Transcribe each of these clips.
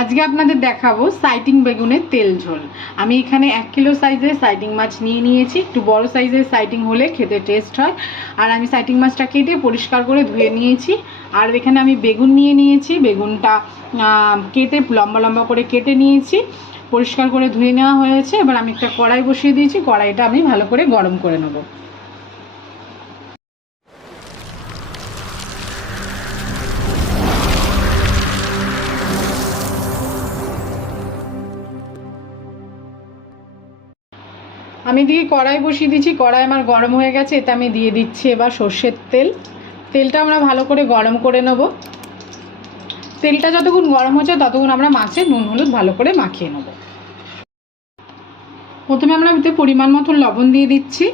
আজকে আপনাদের দেখাবো সাইটিং বেগুনের তেল ঝোল। আমি এখানে 1 কিলো সাইজের সাইটিং মাছ নিয়ে নিয়েছি। একটু বড় সাইজের সাইটিং হলে খেতে টেস্ট হয়। আর আমি সাইটিং মাছটা কেটে পরিষ্কার করে ধুয়ে নিয়েছি। আর এখানে আমি বেগুন নিয়ে নিয়েছি, বেগুনটা কেটে লম্বা লম্বা করে কেটে নিয়েছি, পরিষ্কার করে ধুয়ে নেওয়া হয়েছে। এবার আমি একটা কড়াই বসিয়ে দিয়েছি, কড়াইটা আমি ভালো করে গরম করে নেব। আমি দিয়ে কড়াই বসিয়ে দিচ্ছি, কড়াই আমার গরম হয়ে গেছে। এতে আমি দিয়ে দিচ্ছি এবার সর্ষের তেল। তেলটা আমরা ভালো করে গরম করে নেব। তেলটা যতক্ষণ গরম হচ্ছে ততক্ষণ আমরা মাছে নুন হলুদ ভালো করে মাখিয়ে নেব। প্রথমে আমরা এতে পরিমাণ মতন লবণ দিয়ে দিচ্ছি।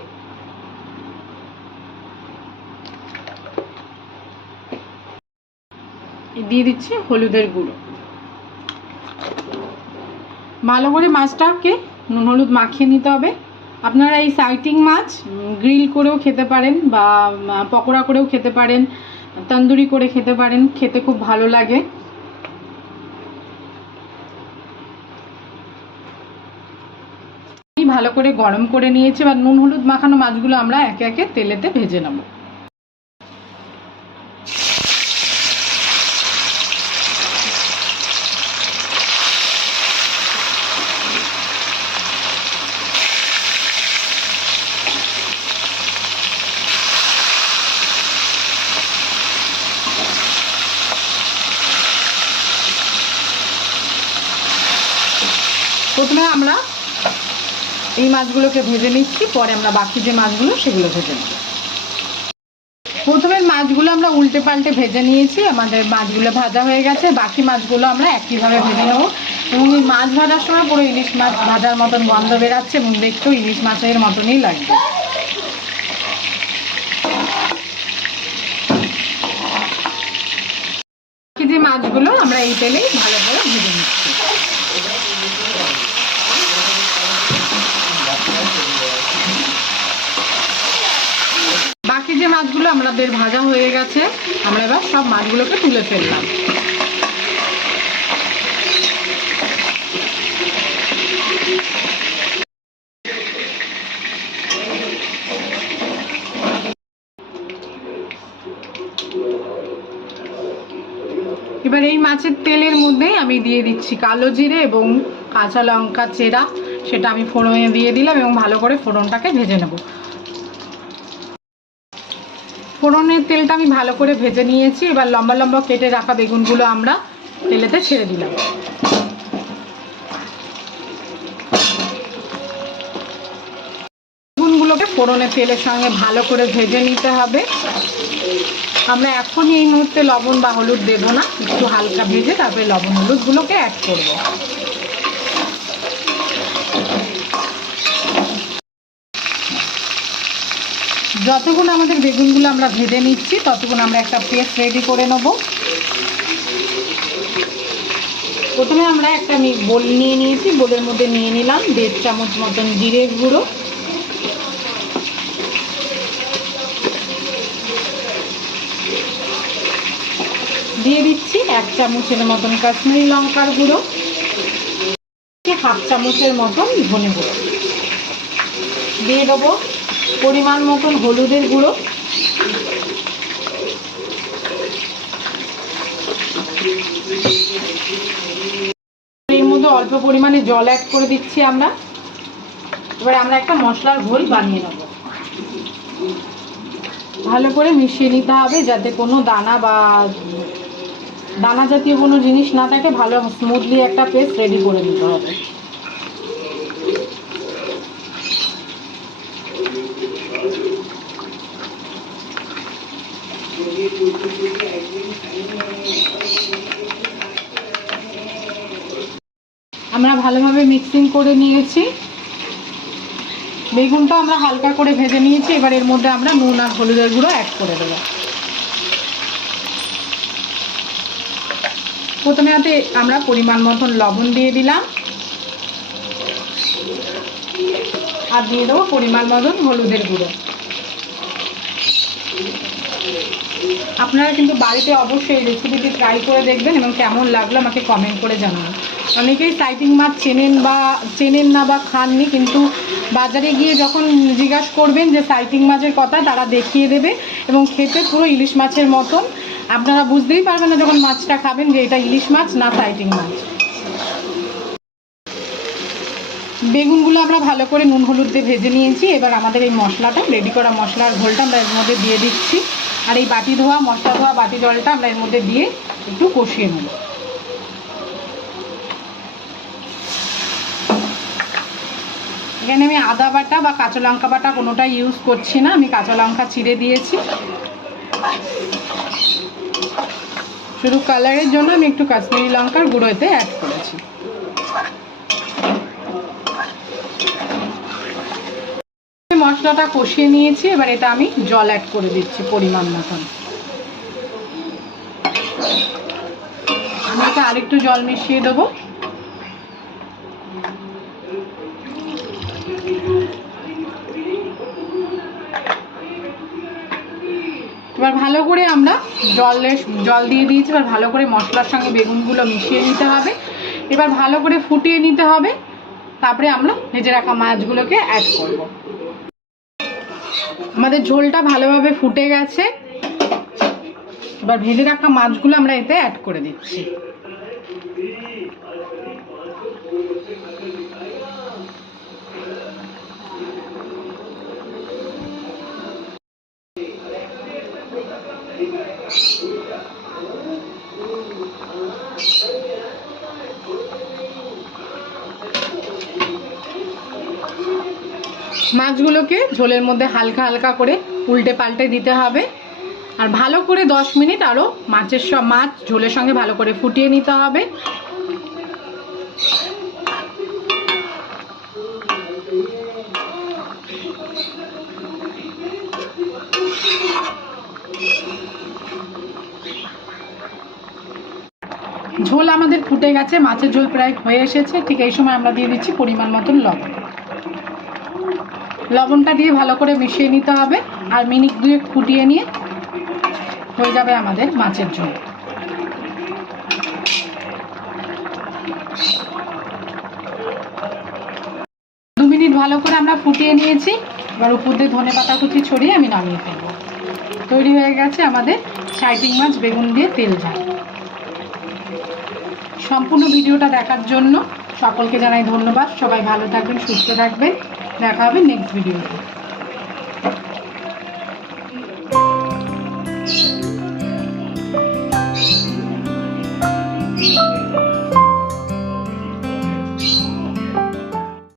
দিয়ে দিচ্ছি হলুদের গুঁড়ো। ভালো করে মাছটাকে নুন হলুদ মাখিয়ে নিতে হবে। আপনারা এই সাইটিং মাছ গ্রিল করেও খেতে পারেন বা পকোড়া করেও খেতে পারেন, তন্দুরি করে খেতে পারেন, খেতে খুব ভালো লাগে। ভালো করে গরম করে নিয়েছি। এবার নুন হলুদ মাখানো মাছগুলো আমরা একে একে তেলেতে ভেজে নেব। প্রথমে আমরা এই মাছগুলোকে ভেজে নিচ্ছি, পরে আমরা বাকি যে মাছগুলো সেগুলো ভেজে নেব। প্রথমে মাছগুলো আমরা উল্টে পাল্টে ভেজে নিয়েছি, আমাদের মাছগুলো ভাজা হয়ে গেছে। বাকি মাছগুলো আমরা একইভাবে ভেজে নেব। এবং এই মাছ ভাজার সময় পুরো ইলিশ মাছ ভাজার মতন গন্ধ বেরাচ্ছে এবং দেখতেও ইলিশ মাছের মতনই লাগবে। বাকি যে মাছগুলো আমরা এই তেলেই ভালো করে ভেজে নিচ্ছি। বাকি যে মাছগুলো আমাদের ভাজা হয়ে গেছে, আমরা এবার সব মাছগুলোকে তুলে ফেললাম। এবার এই মাছের তেলের মধ্যে আমি দিয়ে দিচ্ছি কালো জিরে এবং কাঁচা লঙ্কা চেরা, সেটা আমি ফোড়নে দিয়ে দিলাম এবং ভালো করে ফোড়নটাকে ভেজে নেব। ফোড়নের তেলটা আমি ভালো করে ভেজে নিয়েছি। এবার লম্বা লম্বা কেটে রাখা বেগুনগুলো আমরা তেলেতে ছেড়ে দিলাম। বেগুনগুলোকে ফোড়নের তেলের সঙ্গে ভালো করে ভেজে নিতে হবে। আমরা এখনই এই মুহূর্তে লবণ বা হলুদ দেব না, একটু হালকা ভেজে তারপরে লবণ হলুদগুলোকে অ্যাড করব। যতক্ষণ আমাদের বেগুনগুলো আমরা ভেজে নিচ্ছি ততক্ষণ আমরা একটা পেস্ট রেডি করে নেব। প্রথমে আমরা একটা বোল নিয়ে নিয়েছি, বোলের মধ্যে নিয়ে নিলাম 1.5 চামচ মতন জিরের গুঁড়ো, দিয়ে দিচ্ছি 1 চামচের মতন কাশ্মীরি লঙ্কার গুঁড়ো, 1/2 চামচের মতন ধনে গুঁড়ো, দিয়ে দেবো পরিমাণ মতন হলুদের গুঁড়ো, এর মধ্যে অল্প পরিমাণে জল অ্যাড করে দিচ্ছি আমরা। এবার আমরা একটা মশলার ঘোল বানিয়ে নেব। ভালো করে মিশিয়ে নিতে হবে যাতে কোনো দানা জাতীয় কোনো জিনিস না থাকে। ভালো স্মুথলি একটা পেস্ট রেডি করে নিতে হবে। আমরা ভালোভাবে মিক্সিং করে নিয়েছি। বেগুনটা আমরা হালকা করে ভেজে নিয়েছি। এবার এর মধ্যে আমরা নুন আর হলুদের গুঁড়ো অ্যাড করে দেবো। প্রথমে আমরা পরিমাণ মতন লবণ দিয়ে দিলাম আর দিয়ে দেবো পরিমাণ মতন হলুদের গুঁড়ো। আপনারা কিন্তু বাড়িতে অবশ্যই এই রেসিপিটি ট্রাই করে দেখবেন এবং কেমন লাগলো আমাকে কমেন্ট করে জানাবেন। অনেকেই সাইটিং মাছ চেনেন না বা খাননি, কিন্তু বাজারে গিয়ে যখন জিজ্ঞাসা করবেন যে সাইটিং মাছের কথা, তারা দেখিয়ে দেবে এবং খেতে পুরো ইলিশ মাছের মতন। আপনারা বুঝতেই পারবেন না যখন মাছটা খাবেন যে এটা ইলিশ মাছ না সাইটিং মাছ। বেগুনগুলো আমরা ভালো করে নুন হলুদ দিয়ে ভেজে নিয়েছি। এবার আমাদের এই মশলাটা, রেডি করা মশলার ঘোলটা আমরা এর মধ্যে দিয়ে দিচ্ছি। আর এই বাটি ধোয়া, মশলা ধোয়া বাটি জলটা আমরা এর মধ্যে দিয়ে একটু কষিয়ে নেব। এখানে আমি আদা বাটা বা কাঁচা লঙ্কা বাটা কোনোটাই ইউজ করছি না, আমি কাঁচা লঙ্কা চিড়ে দিয়েছি। শুধু কালারের জন্য আমি একটু কাশ্মীরি লঙ্কার গুঁড়ো এতে অ্যাড করেছি। মশলাটা কষিয়ে নিয়েছি, এবার এটা আমি জল অ্যাড করে দিচ্ছি পরিমাণ মতন। আমি এটা আরেকটু জল মিশিয়ে দেবো। এবার ভালো করে আমরা জল দিয়ে দিয়েছি। এবার ভালো করে মশলার সঙ্গে বেগুনগুলো মিশিয়ে নিতে হবে। এবার ভালো করে ফুটিয়ে নিতে হবে, তারপরে আমরা ভেজে রাখা মাছগুলোকে অ্যাড করব। আমাদের ঝোলটা ভালোভাবে ফুটে গেছে। এবার ভেজে রাখা মাছগুলো আমরা এতে অ্যাড করে দিচ্ছি। মাছগুলোকে ঝোলের মধ্যে হালকা হালকা করে উল্টে পাল্টে দিতে হবে। আর ভালো করে 10 মিনিট আরও মাছ ঝোলের সঙ্গে ভালো করে ফুটিয়ে নিতে হবে। ঝোল আমাদের ফুটে গেছে, মাছের ঝোল প্রায় হয়ে এসেছে। ঠিক এই সময় আমরা দিয়ে দিচ্ছি পরিমাণ মতন লবণ। লবণটা দিয়ে ভালো করে মিশিয়ে নিতে হবে। আর মিনিট 2 ফুটিয়ে নিয়ে হয়ে যাবে আমাদের মাছের ঝোল। দু মিনিট ভালো করে আমরা ফুটিয়ে নিয়েছি। এবার উপর দিয়ে ধনেপাতা কুচি ছড়িয়ে আমি নামিয়ে ফেলবো। তৈরি হয়ে গেছে আমাদের সাইটিং মাছ বেগুন দিয়ে তেল ঝাল। সম্পূর্ণ ভিডিওটা দেখার জন্য সকলকে জানাই ধন্যবাদ। সবাই ভালো থাকবেন, সুস্থ থাকবেন। দেখা হবে নেক্সট ভিডিওতে।